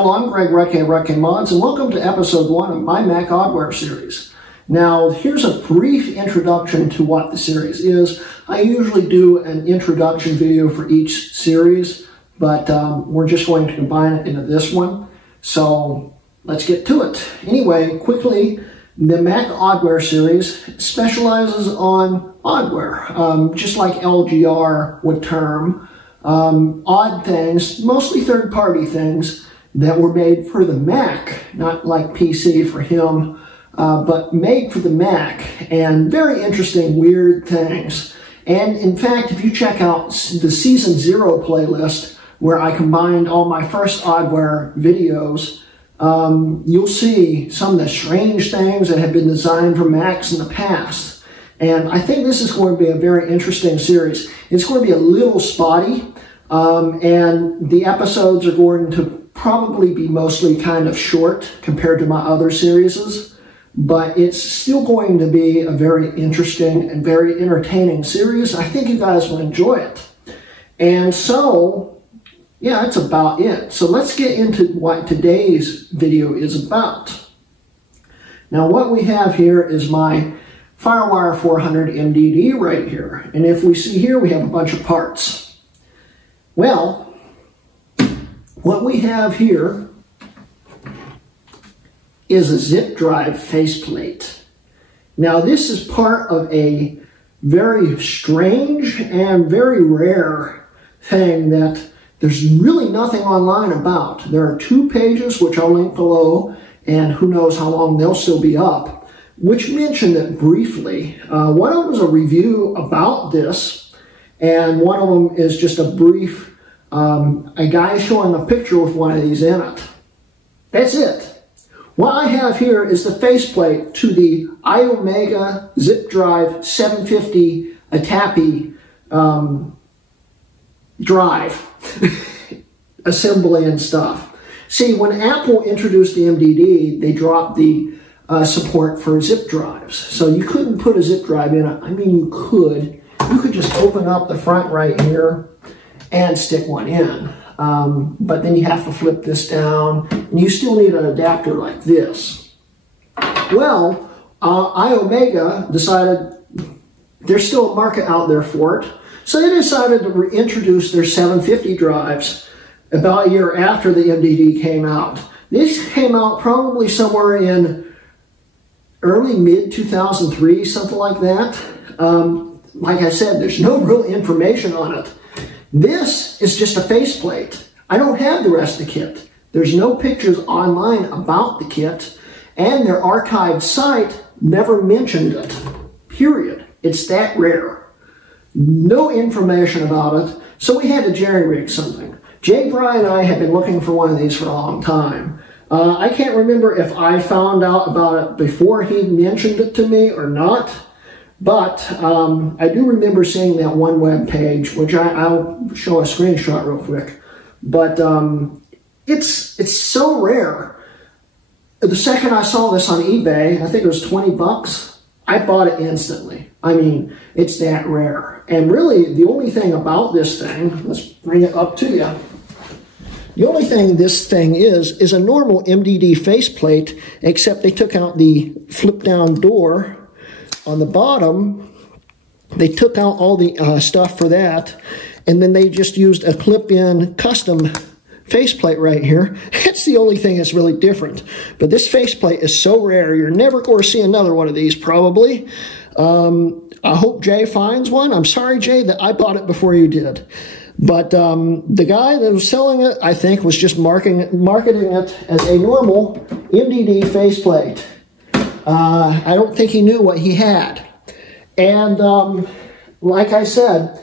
Hello, I'm Greg Recke Mods, and welcome to episode 1 of my Mac Oddware series. Now, here's a brief introduction to what the series is. I usually do an introduction video for each series, but we're just going to combine it into this one. So let's get to it. Anyway, quickly, the Mac Oddware series specializes on oddware, just like LGR would term. Odd things, mostly third-party things, that were made for the Mac, not like PC for him, but made for the Mac, and very interesting, weird things. And in fact, if you check out the Season 0 playlist, where I combined all my first Oddware videos, you'll see some of the strange things that have been designed for Macs in the past. And I think this is going to be a very interesting series. It's going to be a little spotty, and the episodes are going to probably be mostly kind of short compared to my other series, but it's still going to be a very interesting and very entertaining series. I think you guys will enjoy it. And so, yeah, that's about it. So let's get into what today's video is about. Now, what we have here is my FW400 MDD right here. And if we see here, we have a bunch of parts. Well, what we have here is a zip drive faceplate. Now, this is part of a very strange and very rare thing that there's really nothing online about. There are 2 pages, which I'll link below, and who knows how long they'll still be up, which mentioned it briefly. One of them is a review about this, and one of them is just a brief a guy showing a picture with one of these in it. That's it. What I have here is the faceplate to the Iomega zip drive 750 ATAPI drive assembly and stuff. See, when Apple introduced the MDD, they dropped the support for zip drives. So you couldn't put a zip drive in it. I mean, you could. You could just open up the front right here and stick one in. But then you have to flip this down, and you still need an adapter like this. Well, Iomega decided there's still a market out there for it, so they decided to reintroduce their 750 drives about a year after the MDD came out. This came out probably somewhere in early mid-2003, something like that. Like I said, there's no real information on it. This is just a faceplate. I don't have the rest of the kit. There's no pictures online about the kit, and their archived site never mentioned it. Period. It's that rare. No information about it, so we had to jerry-rig something. GeeThree and I have been looking for one of these for a long time. I can't remember if I found out about it before he mentioned it to me or not. But I do remember seeing that one web page, which I'll show a screenshot real quick. But it's so rare. The second I saw this on eBay, I think it was 20 bucks, I bought it instantly. I mean, it's that rare. And really, the only thing about this thing, let's bring it up to you. The only thing this thing is a normal MDD faceplate, except they took out the flip-down door on the bottom. They took out all the stuff for that, and then they just used a clip-in custom faceplate right here. It's the only thing that's really different. But this faceplate is so rare, you're never going to see another one of these, probably. I hope Jay finds one. I'm sorry, Jay, that I bought it before you did. But the guy that was selling it, I think, was just marketing it as a normal MDD faceplate. I don't think he knew what he had. And like I said,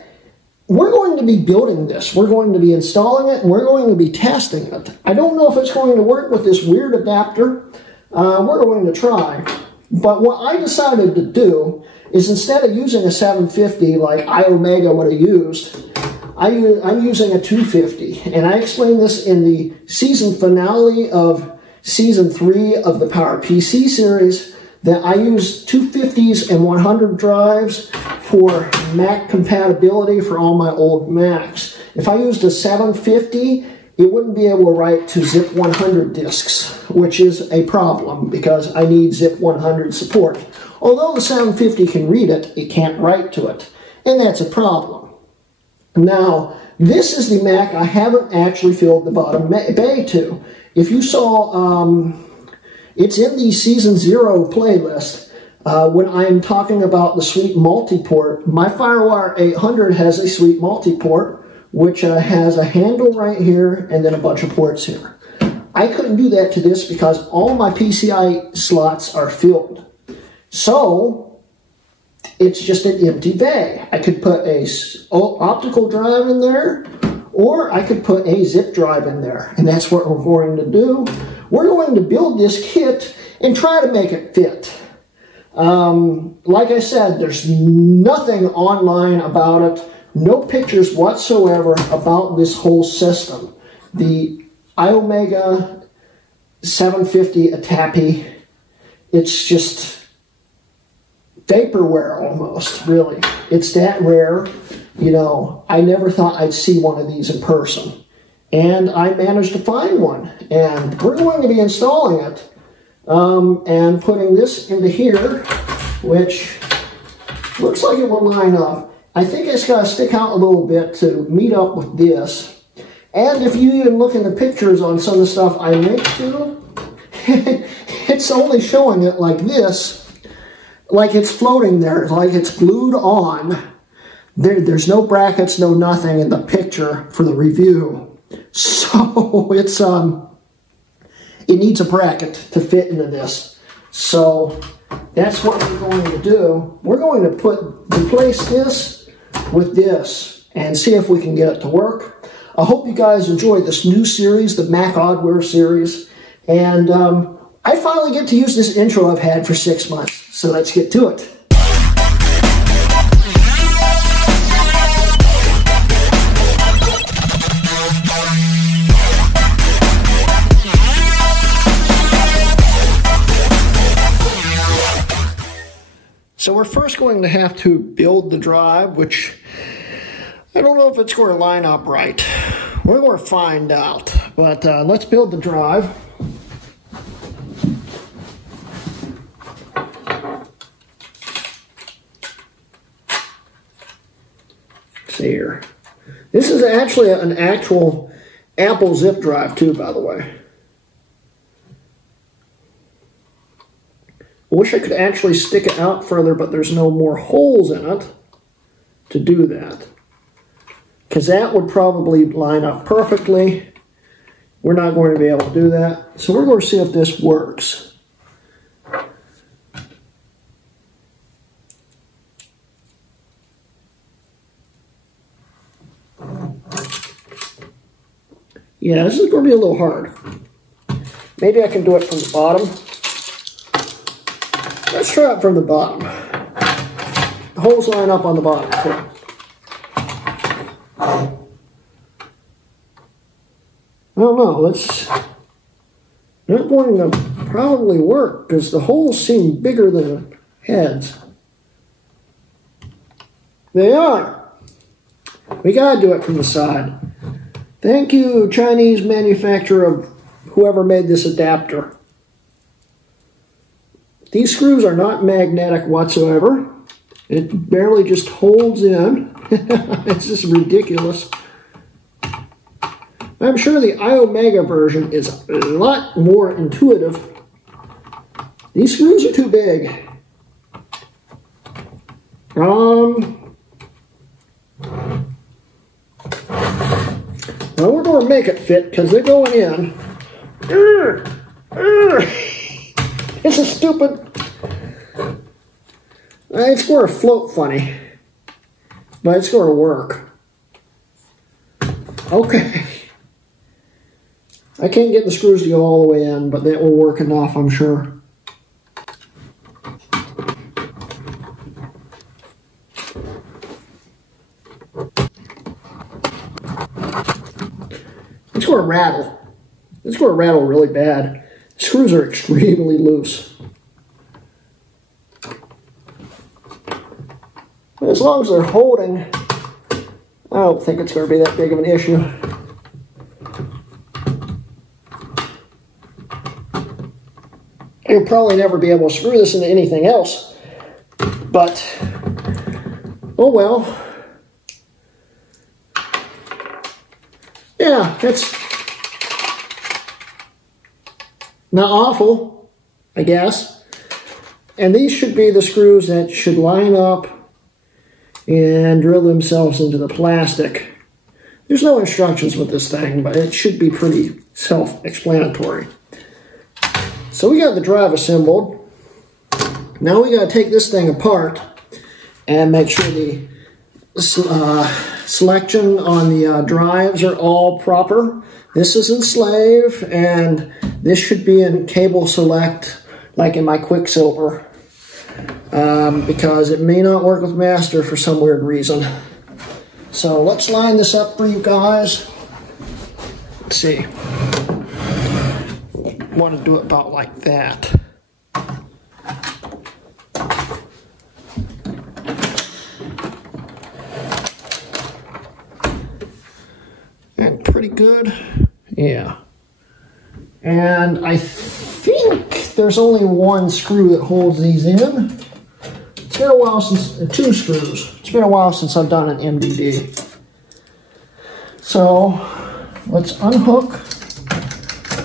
we're going to be building this. We're going to be installing it, and we're going to be testing it. I don't know if it's going to work with this weird adapter. We're going to try. But what I decided to do is, instead of using a 750 like Iomega would have used, I'm using a 250. And I explained this in the season finale of Season 3 of the PowerPC series, that I use 250s and 100 drives for Mac compatibility for all my old Macs. If I used a 750, it wouldn't be able to write to zip 100 disks, which is a problem because I need zip 100 support. Although the 750 can read it, it can't write to it, and that's a problem. Now, this is the Mac I haven't actually filled the bottom bay to. If you saw, it's in the Season 0 playlist. When I'm talking about the Suite Multiport, my FireWire 800 has a Suite Multiport, which has a handle right here and then a bunch of ports here. I couldn't do that to this because all my PCI slots are filled. So, it's just an empty bay. I could put a optical drive in there, or I could put a zip drive in there. And that's what we're going to do. We're going to build this kit and try to make it fit. Like I said, there's nothing online about it. No pictures whatsoever about this whole system. The Iomega 750 Atapi, it's just vaporware almost, really. It's that rare. You know, I never thought I'd see one of these in person. And I managed to find one. And we're going to be installing it and putting this into here, which looks like it will line up. I think it's got to stick out a little bit to meet up with this. And if you even look in the pictures on some of the stuff I make to, it's only showing it like this, like it's floating there, like it's glued on. There's no brackets, no nothing in the picture for the review. So it's it needs a bracket to fit into this. So that's what we're going to do. We're going to replace this with this and see if we can get it to work. I hope you guys enjoy this new series, the Mac Oddware series. And I finally get to use this intro I've had for 6 months. So let's get to it. So we're first going to have to build the drive, which I don't know if it's going to line up right. We're going to find out. But let's build the drive. See here. This is actually an actual Apple zip drive too, by the way. I wish I could actually stick it out further, but there's no more holes in it to do that. Because that would probably line up perfectly. We're not going to be able to do that. So we're going to see if this works. Yeah, this is going to be a little hard. Maybe I can do it from the bottom. Let's try it from the bottom. The holes line up on the bottom too. I don't know, it's not going to probably work because the holes seem bigger than the heads. They are. We gotta do it from the side. Thank you, Chinese manufacturer of whoever made this adapter. These screws are not magnetic whatsoever. It barely just holds in. It's just ridiculous. I'm sure the Iomega version is a lot more intuitive. These screws are too big. Well, we're going to make it fit because they're going in. This is stupid. It's going to float funny, but it's going to work. Okay. I can't get the screws to go all the way in, but that will work enough, I'm sure. It's going to rattle. It's going to rattle really bad. The screws are extremely loose. But as long as they're holding, I don't think it's going to be that big of an issue. You'll probably never be able to screw this into anything else. But, oh well. Yeah, it's not awful, I guess. And these should be the screws that should line up and drill themselves into the plastic. There's no instructions with this thing, but it should be pretty self-explanatory. So we got the drive assembled. Now we got to take this thing apart and make sure the selection on the drives are all proper. This is in slave, and this should be in cable select, like in my Quicksilver, because it may not work with master for some weird reason. So let's line this up for you guys. Let's see. Want to do it about like that. And pretty good. Yeah. And I think there's only one screw that holds these in. It's been a while since, two screws. It's been a while since I've done an MDD. So let's unhook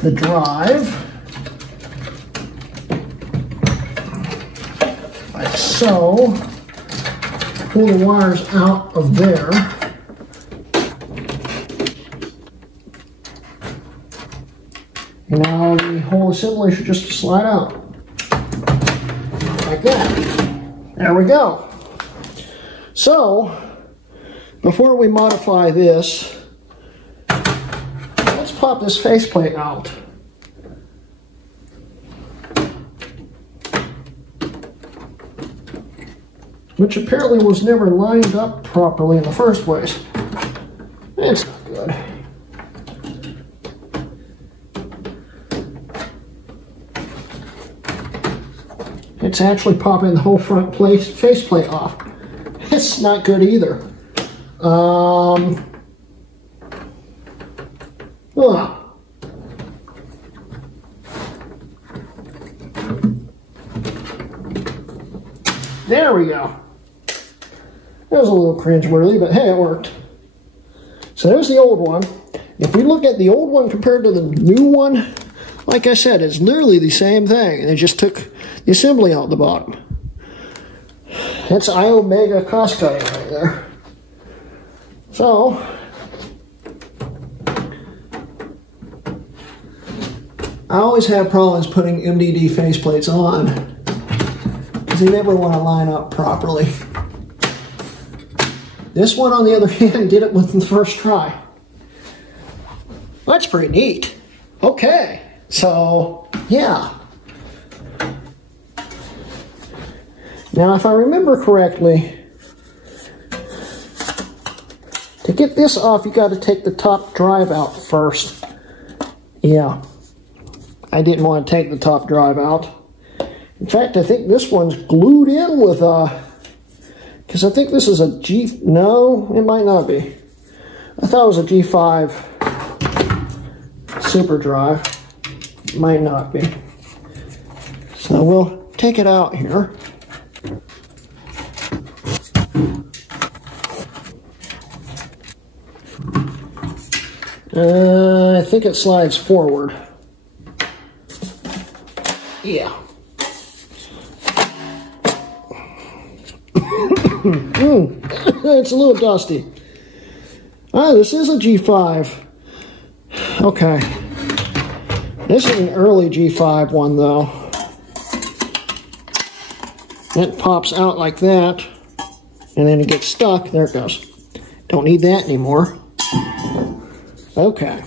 the drive. Like so. Pull the wires out of there. And now the whole assembly should just slide out. Like that. There we go. So, before we modify this, let's pop this faceplate out. Which apparently was never lined up properly in the first place. It's not good. It's actually popping the whole front faceplate off. It's not good either. There we go. That was a little cringeworthy, but hey, it worked. So there's the old one. If we look at the old one compared to the new one, like I said, it's literally the same thing. They just took the assembly out the bottom. That's Iomega cost cutting right there. So, I always have problems putting MDD faceplates on because they never want to line up properly. This one, on the other hand, did it with the first try. That's pretty neat. Okay, so yeah. Now, if I remember correctly, to get this off, you got to take the top drive out first. Yeah, I didn't want to take the top drive out. In fact, I think this one's glued in with because I think this is a no, it might not be. I thought it was a G5 super drive. Might not be. So we'll take it out here. I think it slides forward. Yeah. It's a little dusty. Ah, this is a G5. Okay. This is an early G5 one, though. It pops out like that, and then it gets stuck. There it goes. Don't need that anymore. Okay.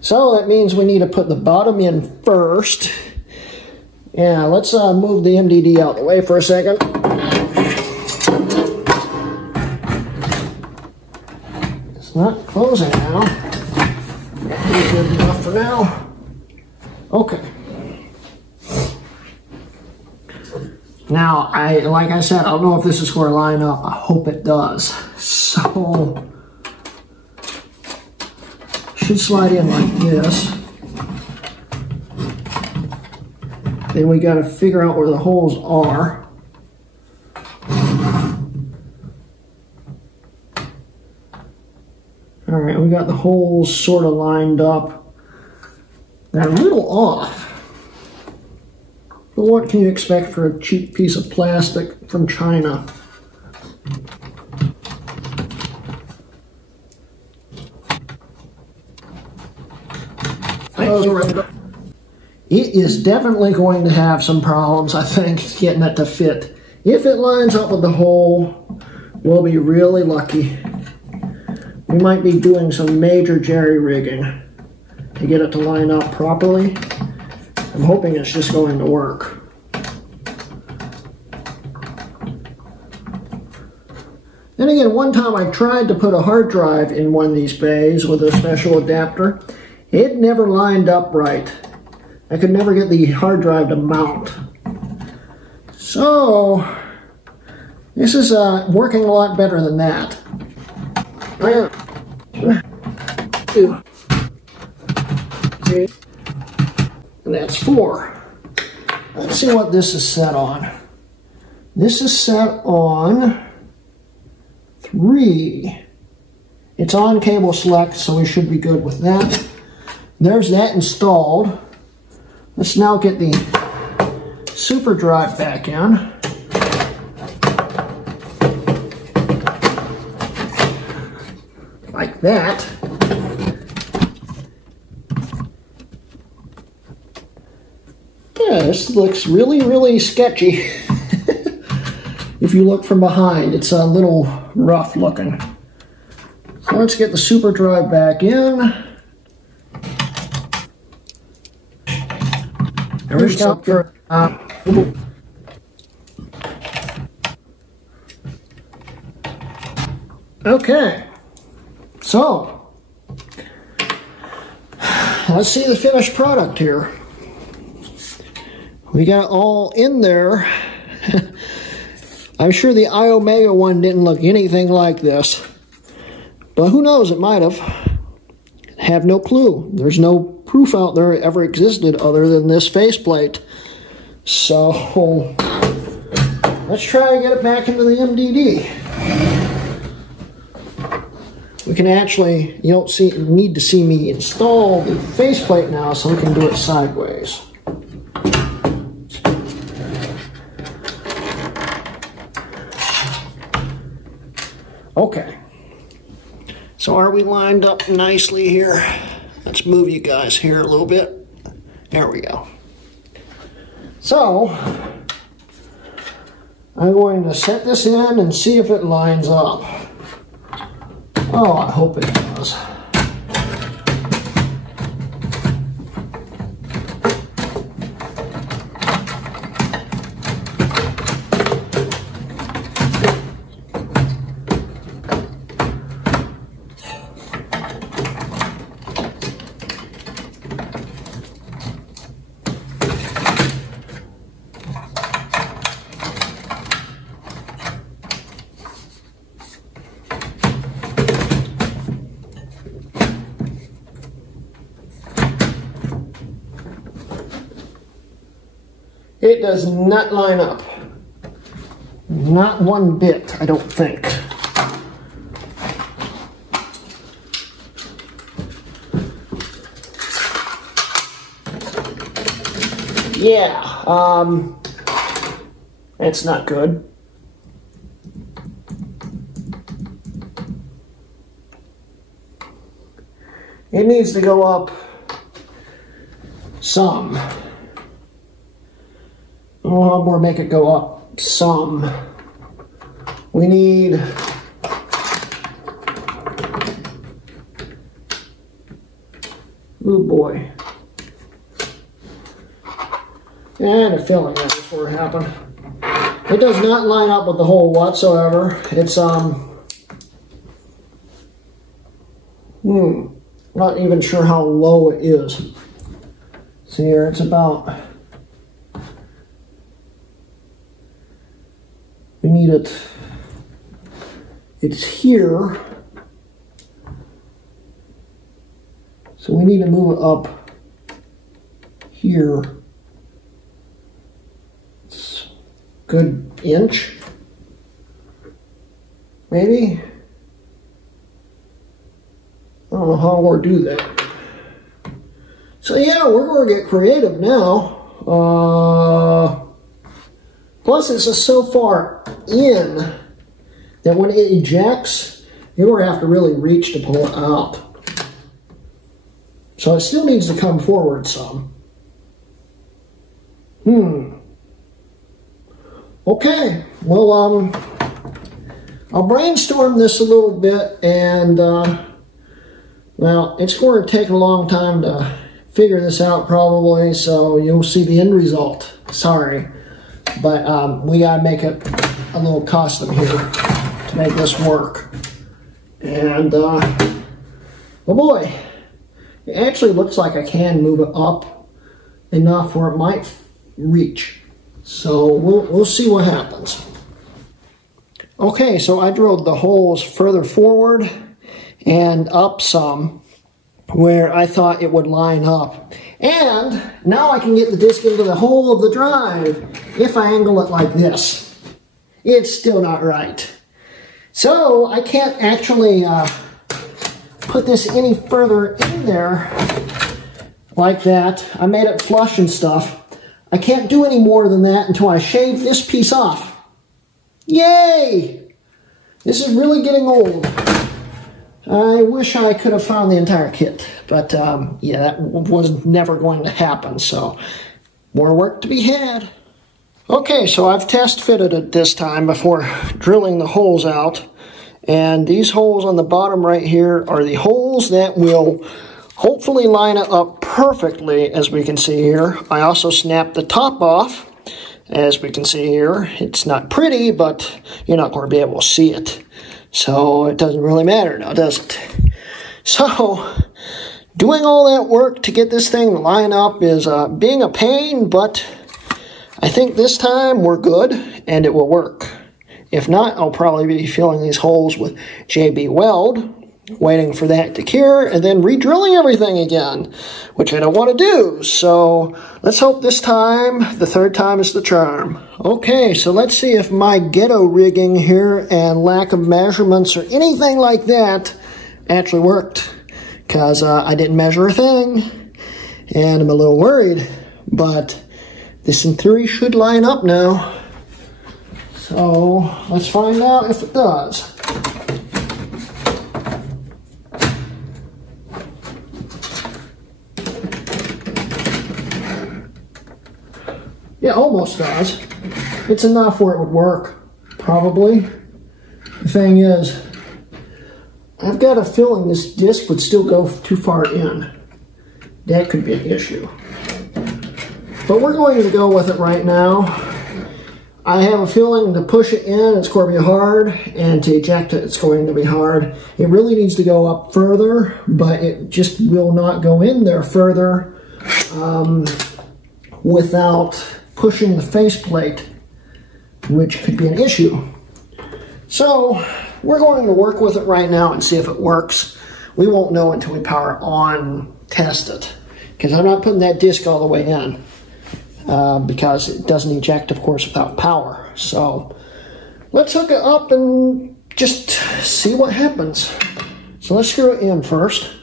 So that means we need to put the bottom in first. Yeah, let's move the MDD out of the way for a second. It's not closing now. That's good enough for now. Okay. Now, like I said, I don't know if this is going to line up. I hope it does. So, should slide in like this. Then we got to figure out where the holes are. All right, we got the holes sort of lined up. They're a little off. But what can you expect for a cheap piece of plastic from China? It is definitely going to have some problems, I think, getting it to fit. If it lines up with the hole, we'll be really lucky. We might be doing some major jerry-rigging to get it to line up properly. I'm hoping it's just going to work. Then again, one time I tried to put a hard drive in one of these bays with a special adapter. It never lined up right. I could never get the hard drive to mount. So, this is working a lot better than that. And that's 4. Let's see what this is set on. This is set on 3. It's on cable select, so we should be good with that. There's that installed. Let's now get the super drive back in. Like that. Yeah, this looks really, really sketchy. If you look from behind, it's a little rough looking. So let's get the super drive back in. Okay, so let's see the finished product here. We got all in there. I'm sure the Iomega one didn't look anything like this, but who knows, it might have. Have no clue. There's no proof out there it ever existed other than this faceplate. So let's try and get it back into the MDD. We can actually, you don't need to see me install the faceplate now, so we can do it sideways. Okay. So are we lined up nicely here? Let's move you guys here a little bit. There we go. So, I'm going to set this in and see if it lines up. Oh, I hope it does. It does not line up. Not one bit, I don't think. Yeah, it's not good. It needs to go up some. Oh, more make it go up some. We need oh boy. And a feeling that before it happened. It does not line up with the hole whatsoever. It's not even sure how low it is. See here, it's about, we need it, it's here. So we need to move it up here. good inch, maybe. I don't know how we'll do that. So yeah, we're going to get creative now. Plus it's just so far in that when it ejects, you're going to have to really reach to pull it out. So it still needs to come forward some. Okay, well, I'll brainstorm this a little bit, and, well, it's going to take a long time to figure this out probably, so you'll see the end result. Sorry, but we got to make it a little custom here to make this work. And, oh boy, it actually looks like I can move it up enough where it might reach. So we'll see what happens. Okay, so I drilled the holes further forward and up some where I thought it would line up. And now I can get the disc into the hole of the drive if I angle it like this. It's still not right. So I can't actually put this any further in there like that. I made it flush and stuff. I can't do any more than that until I shave this piece off. Yay! This is really getting old. I wish I could have found the entire kit, but yeah, that was never going to happen, so more work to be had. Okay, so I've test fitted it this time before drilling the holes out, and these holes on the bottom right here are the holes that will hopefully line it up perfectly, as we can see here. I also snapped the top off, as we can see here. It's not pretty, but you're not going to be able to see it. So it doesn't really matter now, does it? So, doing all that work to get this thing to line up is being a pain, but I think this time we're good, and it will work. If not, I'll probably be filling these holes with JB Weld, waiting for that to cure, and then re-drilling everything again, which I don't want to do. So let's hope this time, the third time is the charm. Okay, so let's see if my ghetto rigging here and lack of measurements or anything like that actually worked, because I didn't measure a thing, and I'm a little worried, but this in theory should line up now. So let's find out if it does. Yeah, almost does. It's enough where it would work, probably. The thing is, I've got a feeling this disc would still go too far in. That could be an issue. But we're going to go with it right now. I have a feeling to push it in, it's going to be hard, and to eject it, it's going to be hard. It really needs to go up further, but it just will not go in there further without pushing the faceplate, which could be an issue. So we're going to work with it right now and see if it works. We won't know until we power on, test it, because I'm not putting that disc all the way in, because it doesn't eject, of course, without power. So let's hook it up and just see what happens. So let's screw it in first.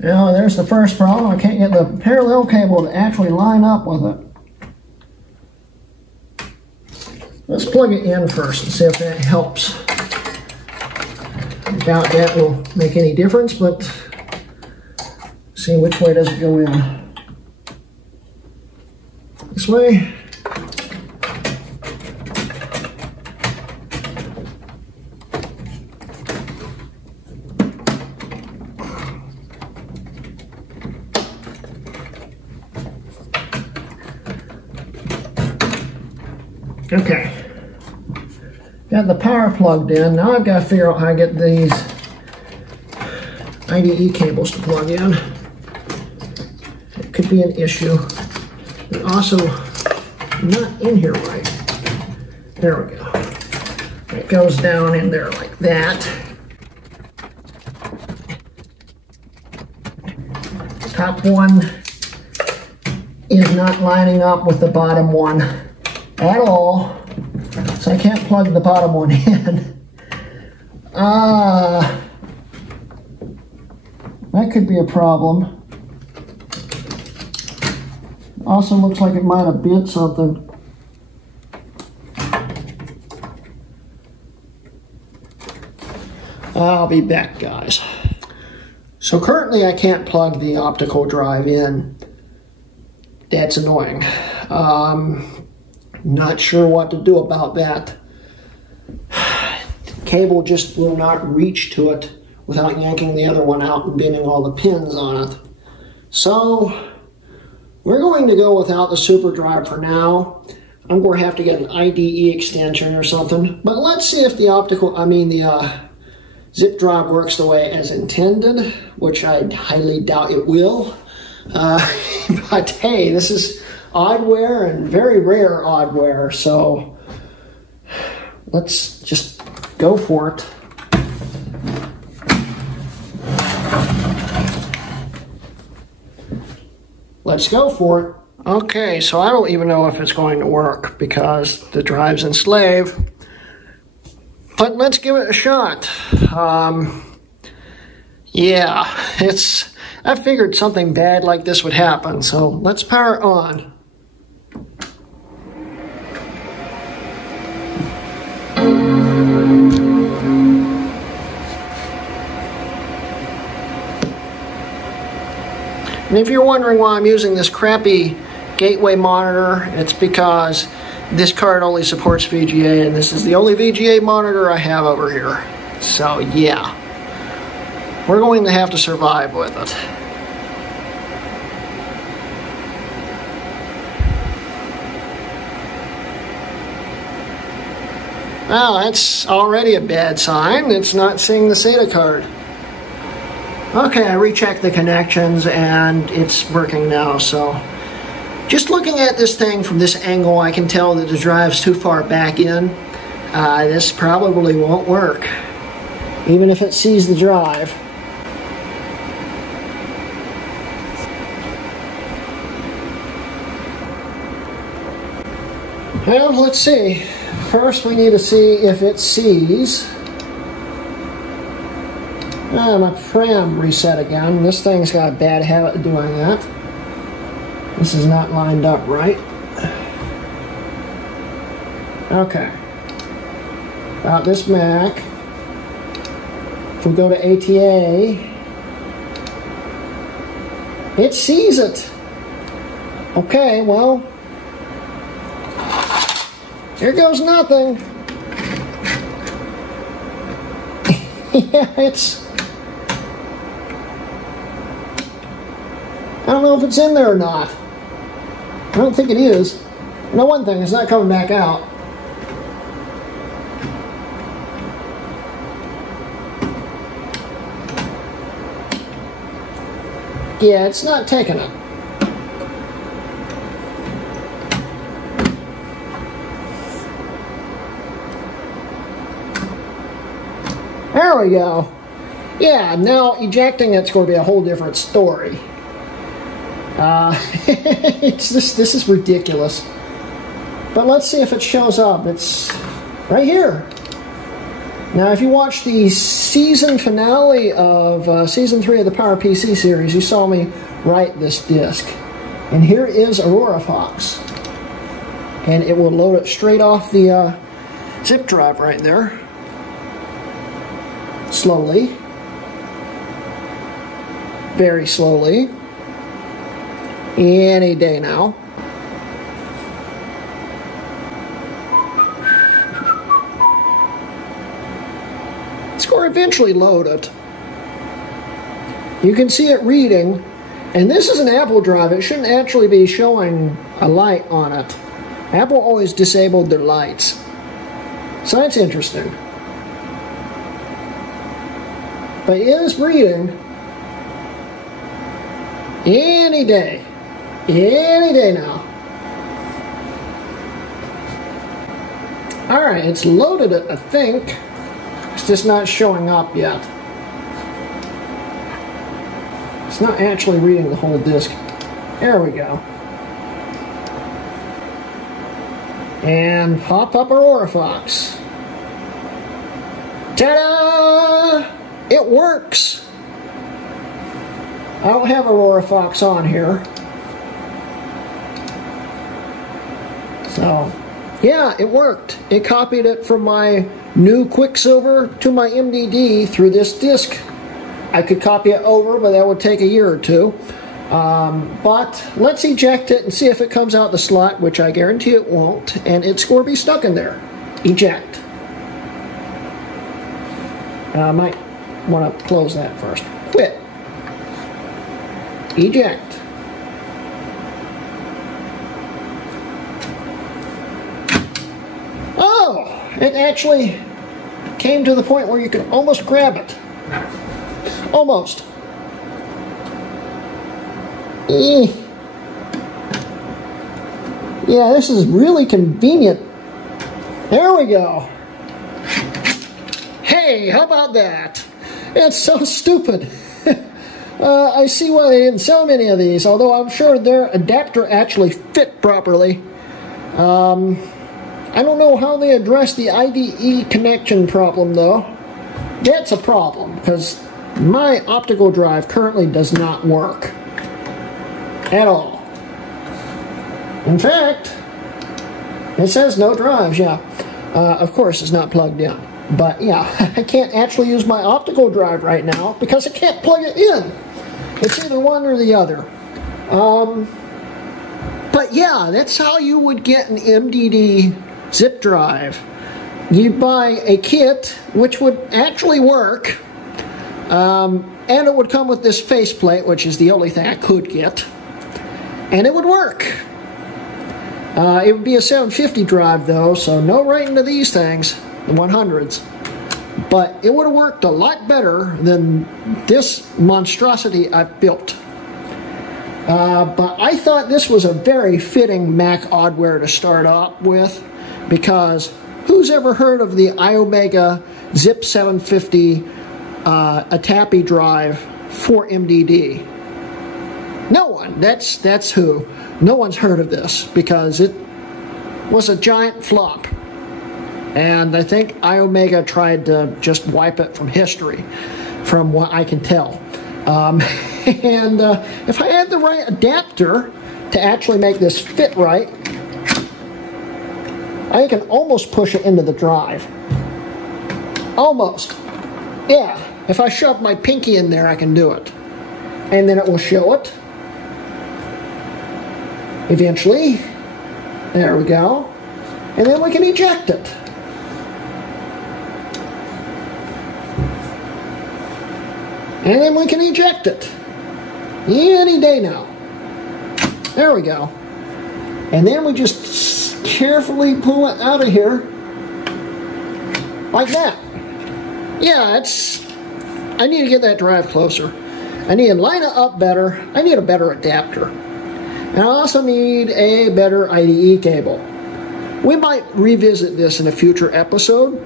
Now, there's the first problem. I can't get the parallel cable to actually line up with it. Let's plug it in first and see if that helps. I doubt that will make any difference, but see which way does it go in. This way. Okay, got the power plugged in. Now I've got to figure out how to get these IDE cables to plug in. It could be an issue. They're also not in here right. There we go. It goes down in there like that. top one is not lining up with the bottom one at all, so I can't plug the bottom one in. That could be a problem. Also looks like it might have bent something. I'll be back, guys. So currently I can't plug the optical drive in. That's annoying. Not sure what to do about that. The cable just will not reach to it without yanking the other one out and bending all the pins on it. So we're going to go without the super drive for now. I'm going to have to get an IDE extension or something. But let's see if the zip drive works the way as intended, which I highly doubt it will. But hey, this is Oddware and very rare Oddware, so let's just go for it. Let's go for it. Okay, so I don't even know if it's going to work because the drive's in slave. But let's give it a shot. Yeah, I figured something bad like this would happen, so let's power it on. And if you're wondering why I'm using this crappy gateway monitor, it's because this card only supports VGA, and this is the only VGA monitor I have over here. So yeah, we're going to have to survive with it. Well, that's already a bad sign. It's not seeing the SATA card. Okay, I rechecked the connections and it's working now, so just looking at this thing from this angle, I can tell that the drive's too far back in. This probably won't work, even if it sees the drive. Well, let's see. First, we need to see if it sees. My pram reset again. This thing's got a bad habit of doing that. This is not lined up right. Okay. About this Mac. If we go to ATA, it sees it. Okay, well, here goes nothing. Yeah, I don't know if it's in there or not. I don't think it is. No, one thing, it's not coming back out. Yeah, it's not taking it. There we go. Yeah, now ejecting it's going to be a whole different story. This is ridiculous. But let's see if it shows up. It's right here. Now, if you watched the season finale of Season 3 of the PowerPC series, you saw me write this disk. And here is Aurora Fox. And it will load it straight off the zip drive right there. Slowly. Very slowly. Any day now. It's going to eventually load it. You can see it reading, and this is an Apple drive. It shouldn't actually be showing a light on it. Apple always disabled their lights. So that's interesting. But it is reading any day. Any day now. Alright, it's loaded it, I think. It's just not showing up yet. It's not actually reading the whole disk. There we go. And pop up our Orifox. Ta-da! It works! I don't have an Orifox on here. So, yeah, it worked. It copied it from my new Quicksilver to my MDD through this disk. I could copy it over, but that would take a year or two. But let's eject it and see if it comes out the slot, which I guarantee it won't, and it's going to be stuck in there. Eject. I might want to close that first. Quit. Eject. Oh! It actually came to the point where you can almost grab it. Almost. Yeah, this is really convenient. There we go. Hey, how about that? It's so stupid. I see why they didn't sell many of these, although I'm sure their adapter actually fit properly. I don't know how they addressed the IDE connection problem, though. That's a problem, because my optical drive currently does not work. At all. In fact, it says no drives, yeah. Of course, it's not plugged in. But, yeah, I can't actually use my optical drive right now because I can't plug it in. It's either one or the other. But, yeah, that's how you would get an MDD zip drive. You'd buy a kit, which would actually work. And it would come with this faceplate, which is the only thing I could get. And it would work. It would be a 750 drive, though, so no writing to these things, the 100s. But it would have worked a lot better than this monstrosity I've built. But I thought this was a very fitting Mac Oddware to start off with, because who's ever heard of the Iomega Zip 750 Atapi drive for MDD? No one. That's who. No one's heard of this because it was a giant flop. And I think Iomega tried to just wipe it from history, from what I can tell. And if I had the right adapter to actually make this fit right, I can almost push it into the drive. Almost. Yeah. If I shove my pinky in there, I can do it. And then it will show it. Eventually. There we go. And then we can eject it. And then we can eject it. Any day now. There we go. And then we just carefully pull it out of here. Like that. Yeah, I need to get that drive closer. I need to line it up better. I need a better adapter. And I also need a better IDE cable. We might revisit this in a future episode,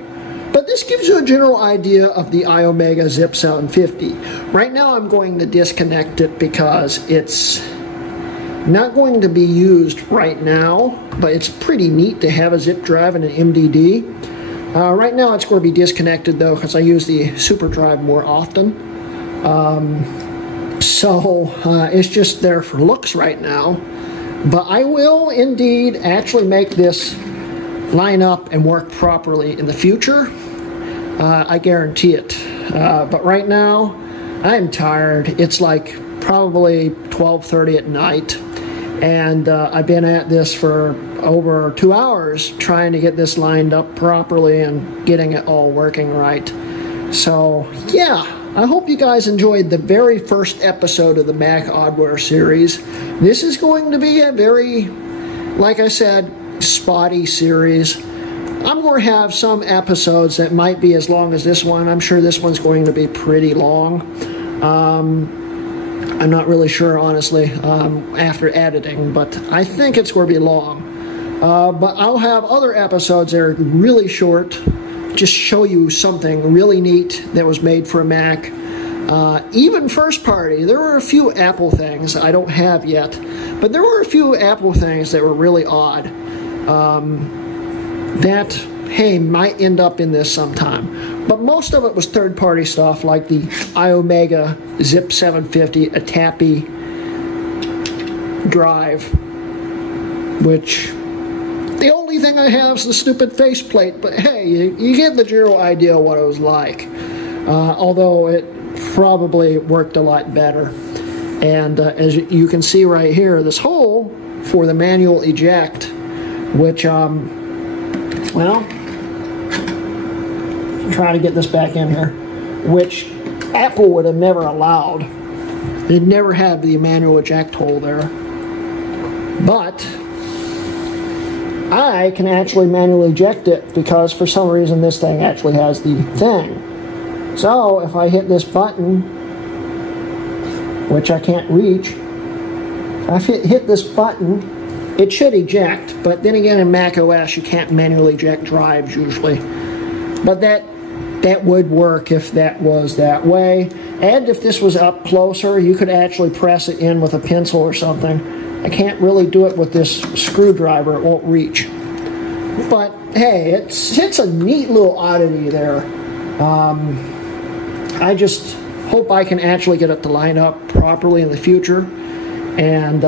but this gives you a general idea of the Iomega Zip 750. Right now I'm going to disconnect it because it's not going to be used right now, but it's pretty neat to have a zip drive and an MDD. Right now it's going to be disconnected though because I use the super drive more often. So it's just there for looks right now. But I will indeed actually make this line up and work properly in the future. I guarantee it. But right now, I'm tired. It's like probably 12:30 at night. And I've been at this for over 2 hours trying to get this lined up properly and getting it all working right. So, yeah. I hope you guys enjoyed the very first episode of the Mac Oddware series. This is going to be a very, like I said, spotty series. I'm going to have some episodes that might be as long as this one. I'm sure this one's going to be pretty long. I'm not really sure, honestly, after editing, but I think it's going to be long. But I'll have other episodes that are really short, just show you something really neat that was made for a Mac. Even first party, there were a few Apple things I don't have yet, but there were a few Apple things that were really odd that, hey, might end up in this sometime. But most of it was third-party stuff like the Iomega Zip 750, a tappy drive, which the only thing I have is the stupid faceplate, but hey, you get the general idea of what it was like. Although it probably worked a lot better. And as you can see right here, this hole for the manual eject, which, well, try to get this back in here, which Apple would have never allowed. They'd never had the manual eject hole there. But I can actually manually eject it because for some reason this thing actually has the thing. So if I hit this button, which I can't reach, if I hit this button, it should eject, but then again in Mac OS you can't manually eject drives usually. But that would work if that was that way. And if this was up closer, you could actually press it in with a pencil or something. I can't really do it with this screwdriver, it won't reach. But hey, it's a neat little oddity there. I just hope I can actually get it to line up properly in the future. And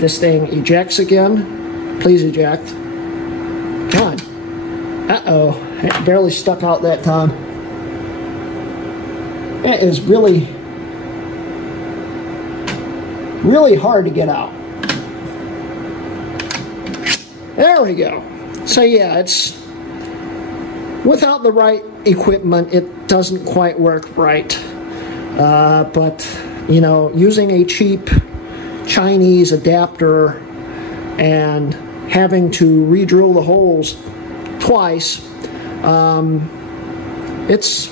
this thing ejects again. Please eject. God. Uh-oh. It barely stuck out that time. It is really, really hard to get out. There we go. So yeah, it's without the right equipment, it doesn't quite work right. But, you know, using a cheap Chinese adapter and having to re-drill the holes twice, it's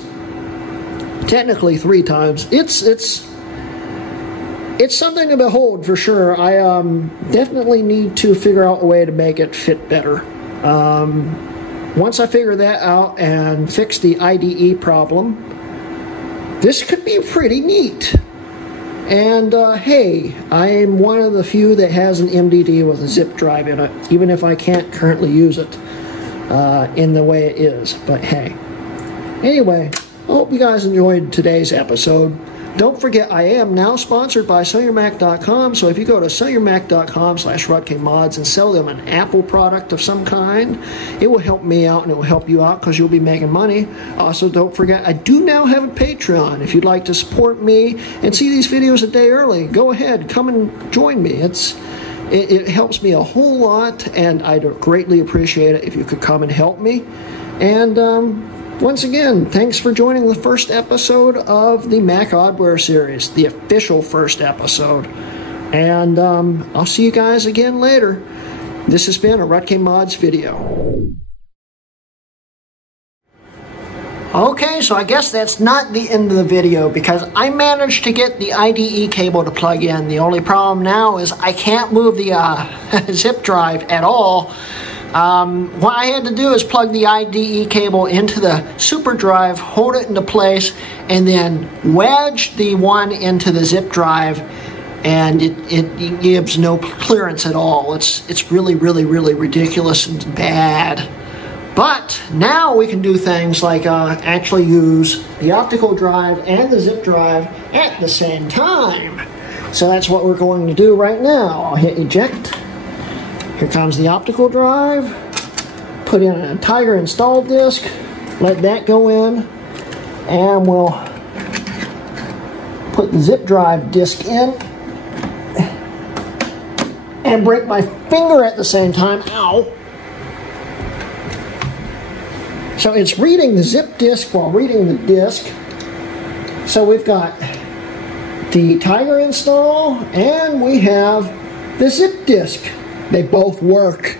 technically 3 times. It's something to behold for sure. I definitely need to figure out a way to make it fit better. Once I figure that out and fix the IDE problem, this could be pretty neat. And hey, I'm one of the few that has an MDD with a zip drive in it, even if I can't currently use it in the way it is. But hey, anyway, I hope you guys enjoyed today's episode. Don't forget, I am now sponsored by SellYourMac.com, so if you go to SellYourMac.com/RutKmods and sell them an Apple product of some kind, it will help me out and it will help you out because you'll be making money. Also, don't forget, I do now have a Patreon. If you'd like to support me and see these videos a day early, go ahead, come and join me. It helps me a whole lot, and I'd greatly appreciate it if you could come and help me. And once again, thanks for joining the first episode of the Mac Oddware series, the official first episode. And I'll see you guys again later. This has been a RutKmods video. Okay, so I guess that's not the end of the video because I managed to get the IDE cable to plug in. The only problem now is I can't move the zip drive at all. What I had to do is plug the IDE cable into the super drive, hold it into place, and then wedge the one into the zip drive, and it gives no clearance at all. It's really, really, really ridiculous and bad. But now we can do things like actually use the optical drive and the zip drive at the same time. So that's what we're going to do right now. I'll hit eject. Here comes the optical drive. Put in a Tiger install disk. Let that go in. And we'll put the zip drive disk in. And break my finger at the same time. Ow! So it's reading the zip disk while reading the disk. So we've got the Tiger install and we have the zip disk. They both work.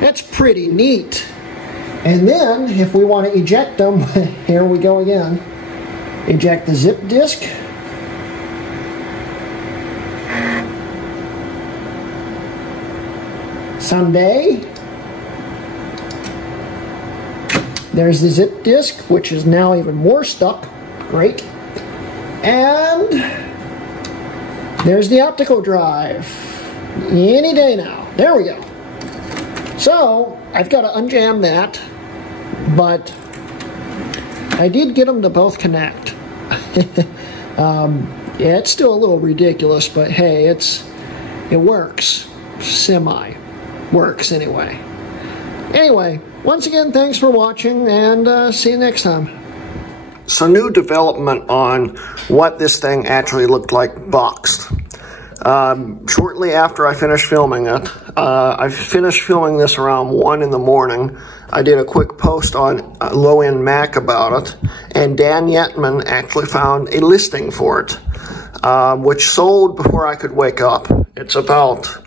That's pretty neat. And then if we want to eject them, here we go again. Eject the zip disk. Someday. There's the zip disk, which is now even more stuck. Great. And there's the optical drive. Any day now. There we go. So, I've got to unjam that, but I did get them to both connect. Yeah, it's still a little ridiculous, but hey, it works. Works anyway. Anyway, once again, thanks for watching, and see you next time. So, new development on what this thing actually looked like boxed. Shortly after I finished filming it, I finished filming this around 1 in the morning. I did a quick post on Low End Mac about it, and Dan Yetman actually found a listing for it, which sold before I could wake up. It's about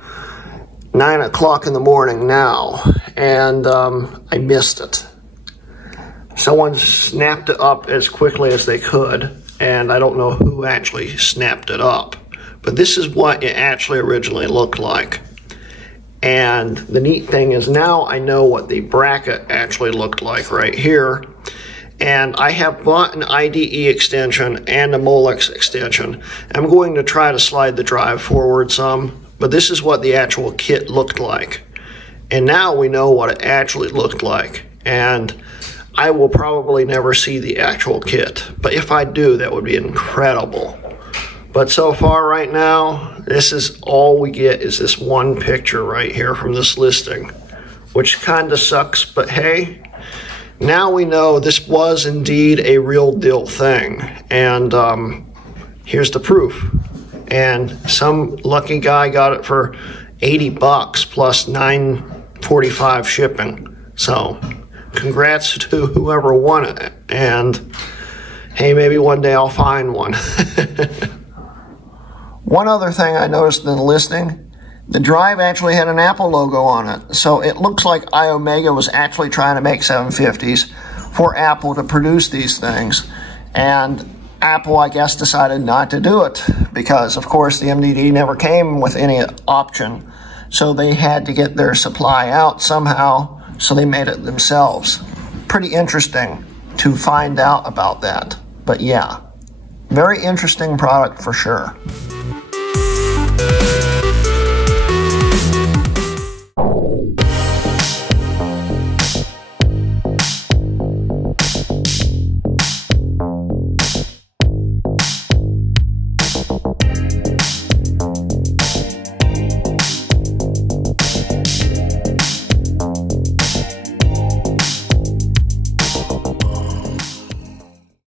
9 o'clock in the morning now, and I missed it. Someone snapped it up as quickly as they could, and I don't know who actually snapped it up. But this is what it actually originally looked like. And the neat thing is now I know what the bracket actually looked like right here. And I have bought an IDE extension and a Molex extension. I'm going to try to slide the drive forward some, but this is what the actual kit looked like. And now we know what it actually looked like. And I will probably never see the actual kit. But if I do, that would be incredible. But so far right now, this is all we get is this one picture right here from this listing, which kind of sucks, but hey, now we know this was indeed a real deal thing. And here's the proof. And some lucky guy got it for 80 bucks plus $9.45 shipping. So congrats to whoever won it. And hey, maybe one day I'll find one. One other thing I noticed in the listing, the drive actually had an Apple logo on it. So it looks like Iomega was actually trying to make 750s for Apple to produce these things. And Apple, I guess, decided not to do it because, of course, the MDD never came with any option. So they had to get their supply out somehow, so they made it themselves. Pretty interesting to find out about that. But yeah, very interesting product for sure.